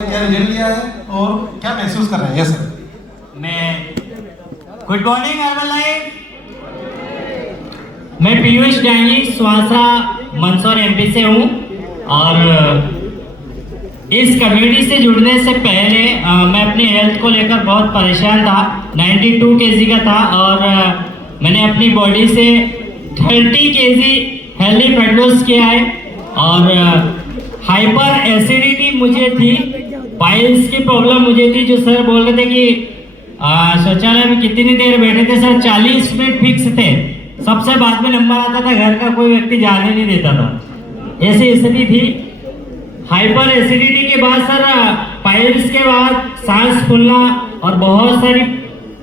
क्या रिजल्ट लिया है और क्या महसूस कर रहे हैं? Yes sir. Good morning Herbalife. मैं पीयूष डांगी स्वासा मंदसौर एमपी से हूँ और इस कम्युनिटी से जुड़ने से पहले मैं अपनी हेल्थ को लेकर बहुत परेशान था। 92 केजी का था और मैंने अपनी बॉडी से 30 केजी हेल्दी फैट लॉस किया है और हाइपर एसिडिटी मुझे थी, पाइल्स की प्रॉब्लम मुझे थी। जो सर बोल रहे थे कि शौचालय में कितनी देर बैठे थे सर, 40 मिनट फिक्स थे। सबसे बाद में नंबर आता था, घर का कोई व्यक्ति जाने नहीं देता था। ऐसी स्थिति थी। हाइपर एसिडिटी के बाद सर पाइल्स के बाद सांस फूलना और बहुत सारी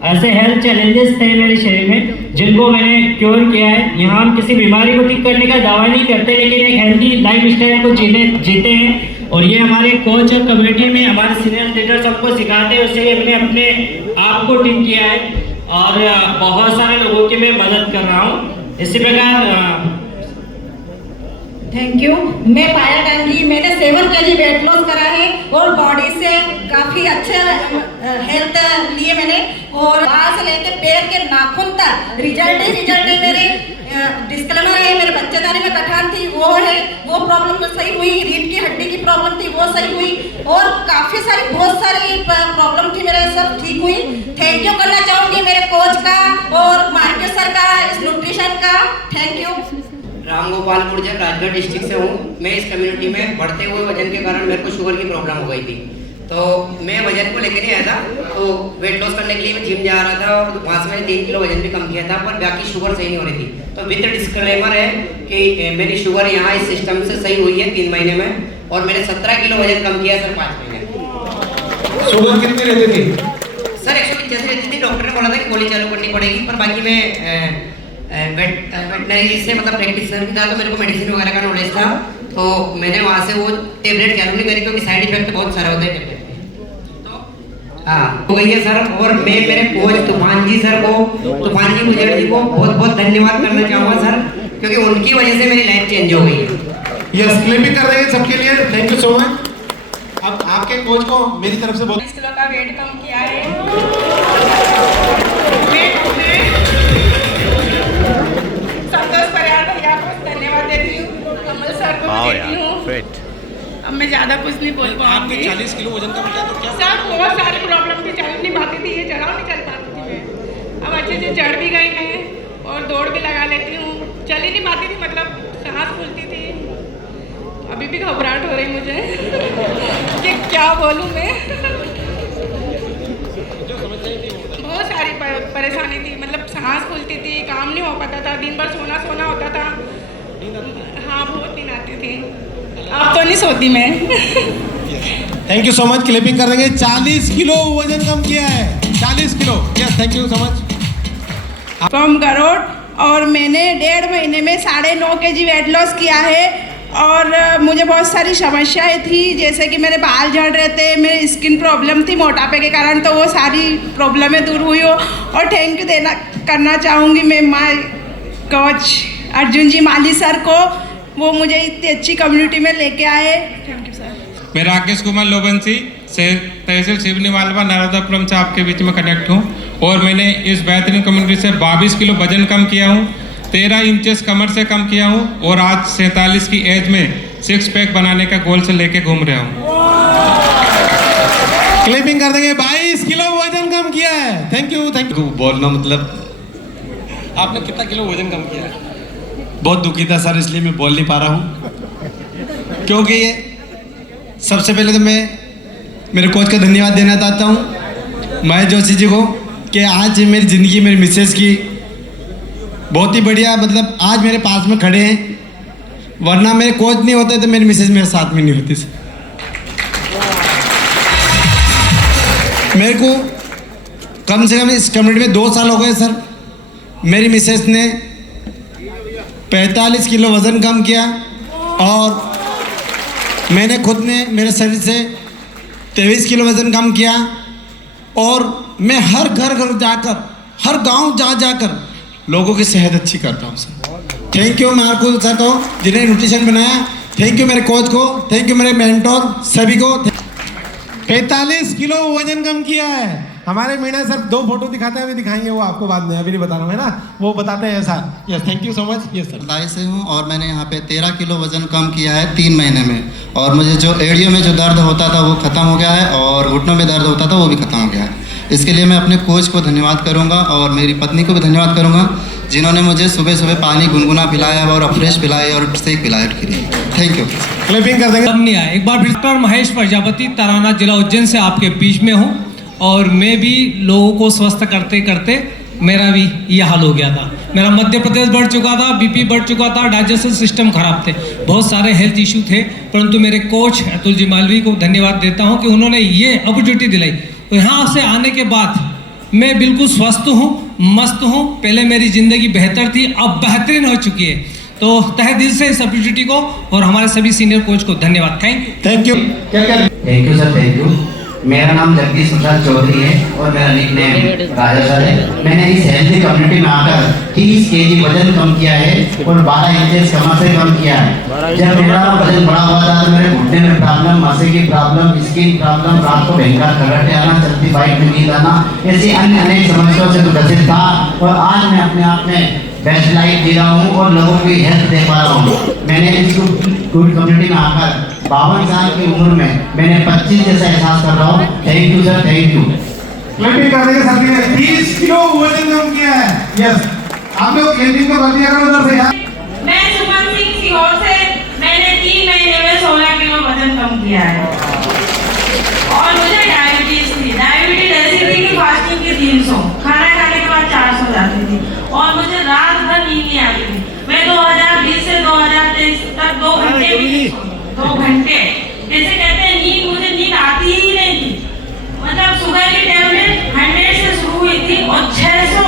ऐसे हेल्थ चैलेंजेस थे मेरे शरीर में, जिनको मैंने क्योर किया है। यहाँ हम किसी बीमारी को ठीक करने का दावा नहीं करते, लेकिन एक हेल्थी लाइफ स्टाइल को जीते हैं। और ये हमारे कोच और कम्युनिटी में हमारे सीनियर लीडर्स हमको सिखाते हैं, उससे हमने अपने आप को ठीक किया है और बहुत सारे लोगों की मैं मदद कर रहा हूँ। इसी प्रकार थैंक यू। मैं पायल डांगी, मैंने 7 kg वेट लॉस करा है और बॉडी से काफ़ी अच्छे हेल्थ लिए मैंने, और बाल से लेकर पैर के नाखून तक रिजल्ट है मेरे। डिस्क्लेमर है, मेरे बच्चेदारी में गठान थी वो है, वो प्रॉब्लम तो सही हुई। रीढ़ की हड्डी की प्रॉब्लम थी वो सही हुई और काफ़ी सारी बहुत सारी प्रॉब्लम थी मेरे, सब ठीक हुई। थैंक यू करना चाहूँगी मेरे कोच का और मार्केट सर का, इस न्यूट्रिशन का। Thank you. Ram Gopal Gurjar Rajgarh district से हूँ। मैं इस कम्युनिटी में बढ़ते हुए वजन के कारण मेरे को शुगर की प्रॉब्लम हो गई थी, तो मैं वजन को लेकर नहीं आया था। तो वेट लॉस करने के लिए मैं जिम जा रहा था और वहाँ से मैंने 3 किलो वजन भी कम किया था, पर बाकी शुगर सही नहीं हो रही थी। तो विद डिस्क्लेमर है कि मेरी शुगर यहाँ इस सिस्टम से सही हुई है 3 महीने में, और मैंने 17 किलो वजन कम किया सर 5 महीने। शुगर कितनी रहती थी सर? 185 रहती थी। डॉक्टर ने बोला था कि गोली चालू करनी पड़ेगी, पर बाकी मैं वेटनरी से मतलब प्रैक्टिसनर भी था, तो मेरे को मेडिसिन वगैरह का नॉलेज था, तो मैंने वहाँ से वो टेबलेट चालू नहीं करी, क्योंकि साइड इफेक्ट बहुत सारे होते हैं टेबलेट के। तो हाँ हो गई है सर। और मैं मेरे कोच तूफान जी सर को, तूफान जी गुजर जी को बहुत बहुत धन्यवाद करना चाहूँगा सर, क्योंकि उनकी वजह से मेरी लाइफ चेंज हो गई है। यस, क्लिपिंग कर देंगे सबके लिए। Thank you so much. अब आपके कोच को मेरी तरफ से बहुत 20 किलो का वेट कम किया है। संतोष परियार भैया को धन्यवाद देती हूँ, कमल सर को देती हूँ। अब मैं ज़्यादा कुछ नहीं बोल पाऊँगी। 40 किलो वजन कम किया तो क्या? सर बहुत सारी प्रॉब्लम थी, चल नहीं पाती थी, ये जगह नहीं चल पाती थी मैं। अब अच्छे से चढ़ भी गई मैं और दौड़ भी लगा लेती हूँ। चल ही नहीं पाती थी, मतलब सांस फूलती थी। अभी भी घबराहट हो रही मुझे कि क्या बोलूँ मैं। बहुत सारी परेशानी थी, मतलब सांस फूलती थी, काम नहीं हो पाता था, दिन भर सोना होता था। हाँ बहुत नींद आती थी, अब तो नहीं सोती मैं। Thank you so much. Clipping कर देंगे। 40 किलो वजन कम किया है, 40 kilo. Yes, thank you so much. कम करोड़, और मैंने 1.5 महीने में 9.5 kg वेट लॉस किया है। और मुझे बहुत सारी समस्याएं थी, जैसे कि मेरे बाल झड़ रहे थे, मेरी स्किन प्रॉब्लम थी मोटापे के कारण, तो वो सारी प्रॉब्लमें दूर हुई हो। और थैंक यू करना चाहूँगी मैं my coach Arjun ji Mali sir को, वो मुझे इतनी अच्छी कम्युनिटी में लेके आए। Thank you sir. मैं राकेश कुमार लोबंसी से तहसील सिवनी मालवा नर्मदापुरम से आपके बीच में कनेक्ट हूँ, और मैंने इस बेहतरीन कम्युनिटी से 22 किलो वजन कम किया हूँ, 13 इंचेस कमर से कम किया हूँ, और आज 47 की एज में 6 पैक बनाने का गोल से लेके घूम रहा हूँ। क्लिपिंग कर देंगे। 22 किलो वजन कम किया है। Thank you. बोलना मतलब आपने कितना किलो वजन कम किया है? बहुत दुखी था सर, इसलिए मैं बोल नहीं पा रहा हूँ। क्योंकि ये सबसे पहले तो मैं मेरे कोच का धन्यवाद देना चाहता हूँ महेश जोशी जी को, कि आज मेरी ज़िंदगी मेरी मिसेज की बहुत ही बढ़िया, मतलब आज मेरे पास में खड़े हैं, वरना मेरे कोच नहीं होते तो मेरी मिसेज मेरे साथ में नहीं होती सर। मेरे को कम से कम इस कम्युनिटी में 2 साल हो गए सर। मेरी मिसेज ने 45 किलो वज़न कम किया, और मैंने खुद ने मेरे शरीर से 23 किलो वज़न कम किया, और मैं हर घर जाकर, हर गांव जाकर लोगों की सेहत अच्छी करता हूँ सर। थैंक यू मार्कुल सर को, जिन्हें न्यूट्रिशन बनाया। थैंक यू मेरे कोच को, थैंक यू मेरे मेंटोर सभी को। 45 किलो वजन कम किया है हमारे मीणा सर। 2 फोटो दिखाते हैं, अभी दिखाएंगे वो आपको बाद में, अभी नहीं बता रहा हूँ, है ना, वो बताते हैं ऐसा। Yes, thank you so much. Yes sir. लाई से हूँ और मैंने यहाँ पे 13 किलो वजन कम किया है 3 महीने में, और मुझे जो एड़ियों में जो दर्द होता था वो ख़त्म हो गया है, और घुटनों में दर्द होता था वो भी ख़त्म हो गया है। इसके लिए मैं अपने कोच को धन्यवाद करूँगा और मेरी पत्नी को भी धन्यवाद करूँगा, जिन्होंने मुझे सुबह सुबह पानी गुनगुना पिलाया और फ्रेश पिलाया और शेक पिलाया के लिए। Thank you. क्लिपिंग कर देंगे। नहीं आया। एक बार फिर डॉक्टर महेश प्रजापति, तराना, जिला उज्जैन से आपके बीच में हूँ, और मैं भी लोगों को स्वस्थ करते करते मेरा भी ये हाल हो गया था। मेरा मध्य प्रदेश बढ़ चुका था, बीपी बढ़ चुका था, डाइजेशन सिस्टम खराब थे, बहुत सारे हेल्थ इशू थे, परंतु मेरे कोच अतुल जी मालवी को धन्यवाद देता हूँ कि उन्होंने ये अपॉर्चुनिटी दिलाई। तो यहाँ से आने के बाद मैं बिल्कुल स्वस्थ हूँ, मस्त हूँ। पहले मेरी ज़िंदगी बेहतर थी, अब बेहतरीन हो चुकी है। तो तहे दिल से इस अपॉर्चुनिटी को और हमारे सभी सीनियर कोच को धन्यवाद। Thank you. Thank you sir, thank you. मेरा नाम जगदीश प्रसाद चौधरी है और मेरा निकनेम राजा सर है। मैंने इस हेल्थी कम्युनिटी में आकर 30 केजी वजन कम किया है और 12 इंचेस कमर से कम किया है। जब मेरा वजन बड़ा हुआ था तो मेरे घुटने में प्रॉब्लम, मासे की प्रॉब्लम, स्किन प्रॉब्लम, रात को भयंकर खर्राटे आना, चलती बाइक में नींद आना, ऐसी अन्य अनेक समस्याओं से ग्रसित था। और आज मैं अपने आप में बेस्ट लाइफ जी रहा हूँ और लोगों की हेल्थ दे पा रहा हूँ। मैंने इस गुड कम्युनिटी में आकर 52 साल की उम्र में मैंने 25 जैसा एहसास कर रहा हूँ। Thank you sir, thank you. Clipping कर देंगे सर ने 30 किलो वजन कम किया है। यस, आप लोग क्लिपिंग को कर दिया करो उधर से यार। मैं सुमन सिंह सीहोर से, मैंने 3 महीने में 16 किलो वजन कम किया है और मुझे डायबिटीज थी। डायबिटीज ऐसी थी कि फास्टिंग की 300, खाना खाने के बाद 400 जाती थी और मुझे रात भर नींद नहीं आती थी। मैं 2020 से 2023 तक 2 घंटे भी 2 घंटे जैसे कहते हैं नींद आती ही नहीं थी। मतलब सुगर की टेबलेट 100 से शुरू हुई थी और 600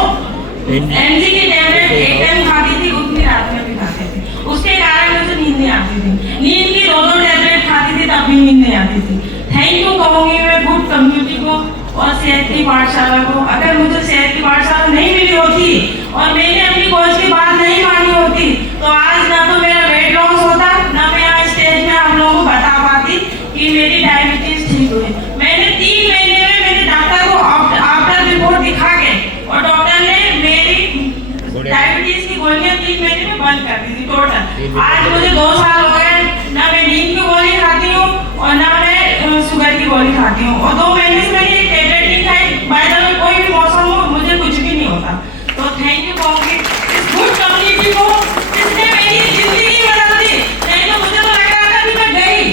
mg की टेबलेट एक टाइम खाती थी, उतनी रात में भी खाते थे। उसके कारण मुझे नींद नहीं आती थी। नींद की 2-2 टेबलेट खाती थी तब भी नींद नहीं आती थी। थैंक यू कहूँगी मैं गुड कम्युनिटी को और सेहत की पाठशाला को। अगर मुझे सेहत की पाठशाला नहीं मिली होती और मैंने अपनी कोच की बात नहीं मानी होती तो आज ना तो मेरा वेट लॉस होता, ना मैं आज स्टेज में आप लोगों को बता पाती कि मेरी डायबिटीज ठीक हुई। मैंने 3 महीने में मेरे डॉक्टर को आफ्टर रिपोर्ट दिखा के और डॉक्टर ने मेरी डायबिटीज की गोलियां 3 महीने में बंद कर दी थी टोटल। आज मुझे 2 साल हो गए, ना मैं नींद की गोली खाती हूँ और ना मैं शुगर की गोली खाती हूँ और 2 महीने से मैंने एक टेबलेट नहीं खाई। बाय द वे कोई भी मौसम हो मुझे कुछ भी नहीं होता। तो थैंक यू कहूँगी इस गुड कम्युनिटी को जिसने मेरी जिंदगी बदल दी। नहीं तो मुझे तो लग रहा था कि मैं गई,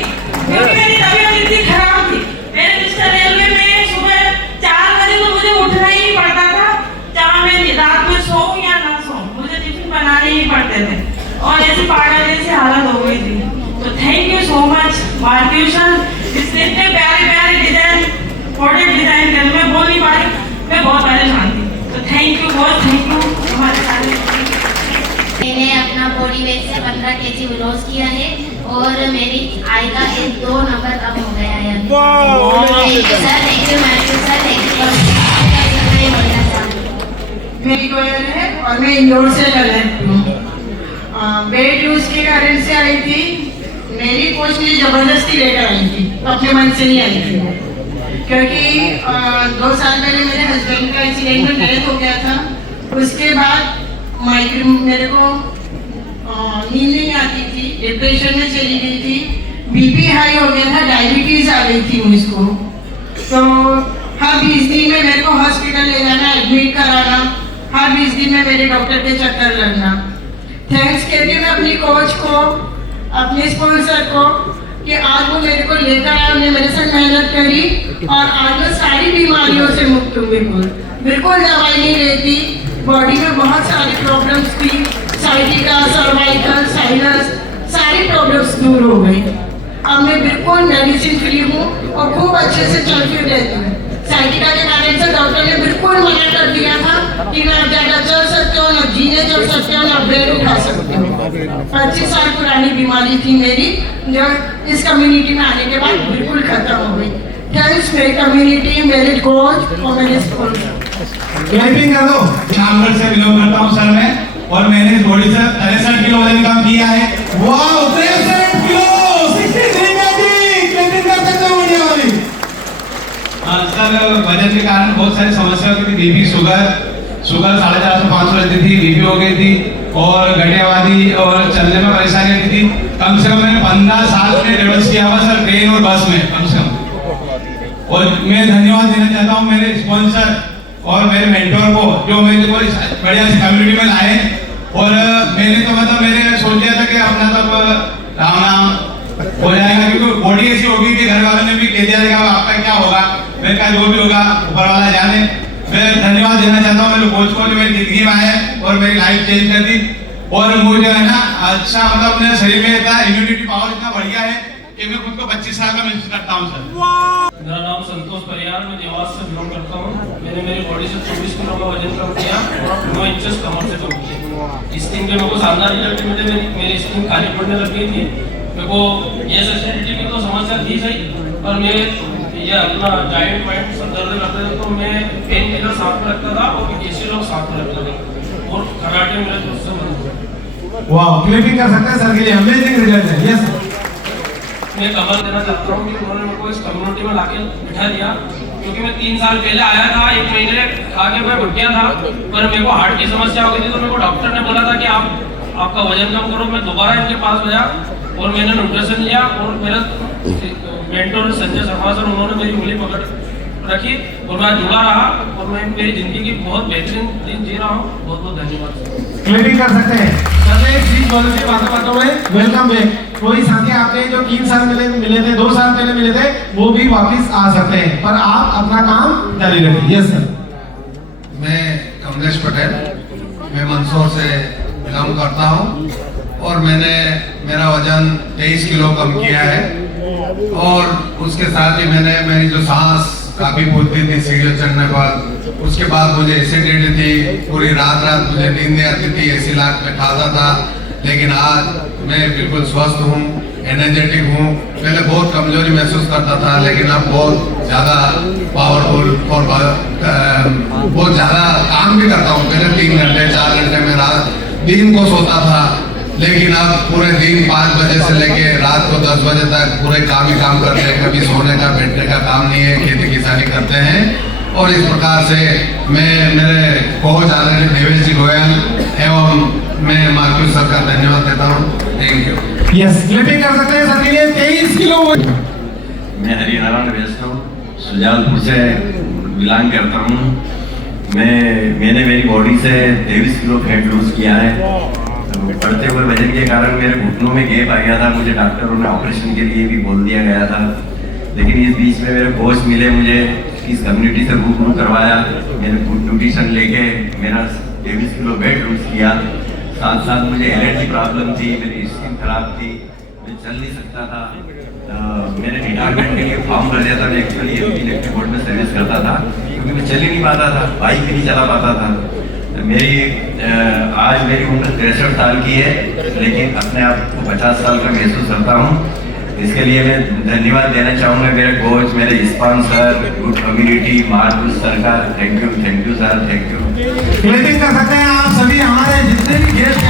क्योंकि मेरी तबीयत इतनी खराब थी। मेरे मिस्टर रेलवे में सुबह 4 बजे तो मुझे उठना ही पड़ता था, चाहे मैं रात में सोऊं या ना सोऊं, मुझे टिफिन बनाने ही पड़ते थे और ऐसी पागल जैसी हालत हो गई थी। तो thank you so much Bharti sir, इसने इतने प्यारे प्यारे डिजाइन, प्रोडक्ट डिजाइन कर, मैं बोल नहीं पा रही, मैं बहुत परेशान थी। तो थैंक यू, बहुत थैंक यू हमारे सारे। मैंने अपना बॉडी वेट से 15 केजी लॉस किया है और मेरी आई का 1-2 नंबर कम हो गया है। Thank you sir, thank you madam sir, thank you. मेरी गोयल है और मैं इंदौर से रहती हूँ। वेट लूज के कारण से आई थी। मेरी कोच मुझे जबरदस्ती लेकर आई थी, अपने मन से नहीं आई थी, क्योंकि 2 साल पहले मेरे हस्बैंड का एक्सीडेंट में डेथ हो गया था। उसके बाद माइग्रेन, मेरे को नींद नहीं आती थी, डिप्रेशन में चली गई थी, बीपी हाई हो गया था, डायबिटीज आ गई थी मुझको। तो हर 20 दिन में मेरे को हॉस्पिटल ले जाना, एडमिट कराना, हर 20 दिन में मेरे डॉक्टर के चक्कर लगना। थैंक्स कहती हूँ अपनी कोच को, अपने स्पॉन्सर को कि आज वो मेरे को लेकर आया, उन्होंने मेरे साथ मेहनत करी और आज मैं सारी बीमारियों से मुक्त हूँ। बिल्कुल दवाई नहीं लेती। बॉडी में बहुत सारी प्रॉब्लम्स थी, साइटिका, सर्वाइकल, साइनस, सारी प्रॉब्लम्स दूर हो गई। अब मैं बिल्कुल मेडिसिन फ्री हूँ और खूब अच्छे से चल फिर रहती हूँ। साइटिका के कारण से डॉक्टर ने बिल्कुल मना कर दिया था कि ना ज़्यादा चल सकते हो, ना जीने चल सकते हो, ना बेड उठा सकते हो। 25 साल पुरानी बीमारी थी मेरी, जो इस कम्युनिटी में आने के बाद बिल्कुल खत्म हो गई। थैंक्स मेरी कम्युनिटी, मेरे कोच और मेरे स्पॉन्सर। क्लैपिंग कर दो। शामगढ़ से बिलोंग करता हूँ सर मैं, और मैंने इस बॉडी से 63 किलो वजन कम किया है। वाह, 63 किलो, 63 में जी क्लैपिंग कर सकते हो मीडिया वाली। सर वजन के कारण बहुत सारी समस्या होती थी, बीपी, शुगर 450-500 रहती थी, बीपी हो गई थी और गठियावादी और चलने में परेशानी होती थी। कम से कम मैंने 15 साल में ट्रेवल्स किया हुआ सर, ट्रेन और बस में कम से कम। और मैं धन्यवाद देना चाहता हूँ मेरे स्पॉन्सर और मेरे मेंटोर को, जो मेरे को बढ़िया सी कम्युनिटी में लाए। और मैंने तो मतलब मैंने सोच लिया था कि अपना तब राम हो जाएगा, क्योंकि बॉडी ऐसी होगी कि घर वालों ने भी कह दिया था आपका क्या होगा। मैं कहा जो भी होगा ऊपर वाला जाने। मैं धन्यवाद देना चाहता हूँ मेरे कोच को, जो मेरी जिंदगी में आए और मेरी लाइफ चेंज कर दी। और मुझे है ना अच्छा मतलब अपने शरीर में इतना इम्यूनिटी पावर इतना बढ़िया है कि मैं खुद को 25 साल का महसूस करता हूँ सर। मेरा नाम संतोष परियार, मैं देवास से बिलोंग करता हूँ। मैंने मेरी बॉडी से 24 किलो का वजन कम किया और 9 इंचेस कमर से कम किया। स्किन पे मेरे को शानदार रिजल्ट मिले। मेरी स्किन काली पड़ने लग गई थी। मेरे को गैस एसिडिटी की तो समस्या थी सही, पर मेरे ये अपना जॉइंट वाइंट सब दर्द करते थे, तो मैं पेन किलर साथ में रखता था और केसी लोग साथ में रखता था और कराटे मेरे दोस्त से बंद हुआ। वाह, क्लिपिंग कर सकते हैं सर के लिए, अमेजिंग रिजल्ट है। यस, मैं कमर देना चाहता हूँ कि उन्होंने मेरे को इस कम्युनिटी में लाके बिठा दिया, क्योंकि मैं 3 साल पहले आया था, 1 महीने आगे मैं घुट गया था, पर मेरे को हार्ट की समस्या हो गई थी। तो मेरे को डॉक्टर ने बोला था कि आपका वजन कम करो। मैं दोबारा इनके पास गया और मैंने न्यूट्रिशन लिया और मेरा मेंटोर संजय शर्मा सर, उन्होंने मेरी उंगली पकड़ रखी और मैं जुड़ा रहा और मैं मेरी जिंदगी की बहुत बेहतरीन दिन जी रहा हूँ। बहुत बहुत धन्यवाद। क्लिपिंग कर सकते हैं सर। एक चीज बोल रही बातों में वेलकम बैक। कोई साथी आपके जो 3 साल मिले थे, 2 साल पहले मिले थे, वो भी वापस आ सकते हैं, पर आप अपना काम जारी रखिए। Yes sir. मैं कमलेश पटेल, मैं मंदसौर से बिलोंग करता हूँ और मैंने मेरा वजन 23 किलो कम किया है। और उसके साथ ही मैंने मेरी जो सांस काफी फूलती थी सीढ़ियों चढ़ने पर, उसके बाद मुझे एसिडिटी थी, पूरी रात मुझे नींद नहीं आती थी, एसी लाख में खाता था। लेकिन आज मैं बिल्कुल स्वस्थ हूँ, एनर्जेटिक हूँ। पहले बहुत कमजोरी महसूस करता था, लेकिन अब बहुत ज़्यादा पावरफुल और बहुत ज़्यादा काम भी करता हूँ। पहले 3 घंटे 4 घंटे में रात दिन को सोता था, लेकिन अब पूरे दिन 5 बजे से लेके रात को 10 बजे तक पूरे काम ही काम करते हैं। कभी सोने का बैठने का काम नहीं है, खेती किसानी करते हैं। और इस प्रकार से मैं मेरे कोच आदरणीय देवेश जी गोयल एवं मैं मार्क्यूस सर का धन्यवाद देता हूँ। Thank you. यस, क्लिपिंग कर सकते हैं सर के लिए। 23 किलो। मैं हरिनारायण वैष्णव सुजालपुर से बिलोंग करता हूँ। मैंने मेरी बॉडी से 23 किलो फैट लूज किया है। बढ़ते हुए वजन के कारण मेरे घुटनों में गैप आ गया था। मुझे डॉक्टरों ने ऑपरेशन के लिए भी बोल दिया गया था, लेकिन इस बीच में मेरे कोच मिले, मुझे इस कम्युनिटी से रूबरू करवाया। मैंने गुड न्यूट्रिशन लेके मेरा 23 किलो वेट लूज किया। साथ साथ मुझे एलर्जी प्रॉब्लम थी, मेरी स्किन खराब थी, मैं चल नहीं सकता था। मैंने रिटायरमेंट के लिए फॉर्म भर दिया था। मैं एक्चुअली इलेक्ट्रिक बोर्ड में सर्विस करता था, क्योंकि मैं चल ही नहीं पाता था, बाइक भी नहीं चला पाता था। आज मेरी उम्र 63 साल की है, लेकिन अपने आप को 50 साल का महसूस करता हूँ। इसके लिए मैं धन्यवाद देना चाहूँगा मेरे कोच, मेरे sponsor, good community, Marcus sir का। Thank you sir, thank you. Clipping कर सकते हैं आप सभी, हमारे जितने भी गेस्ट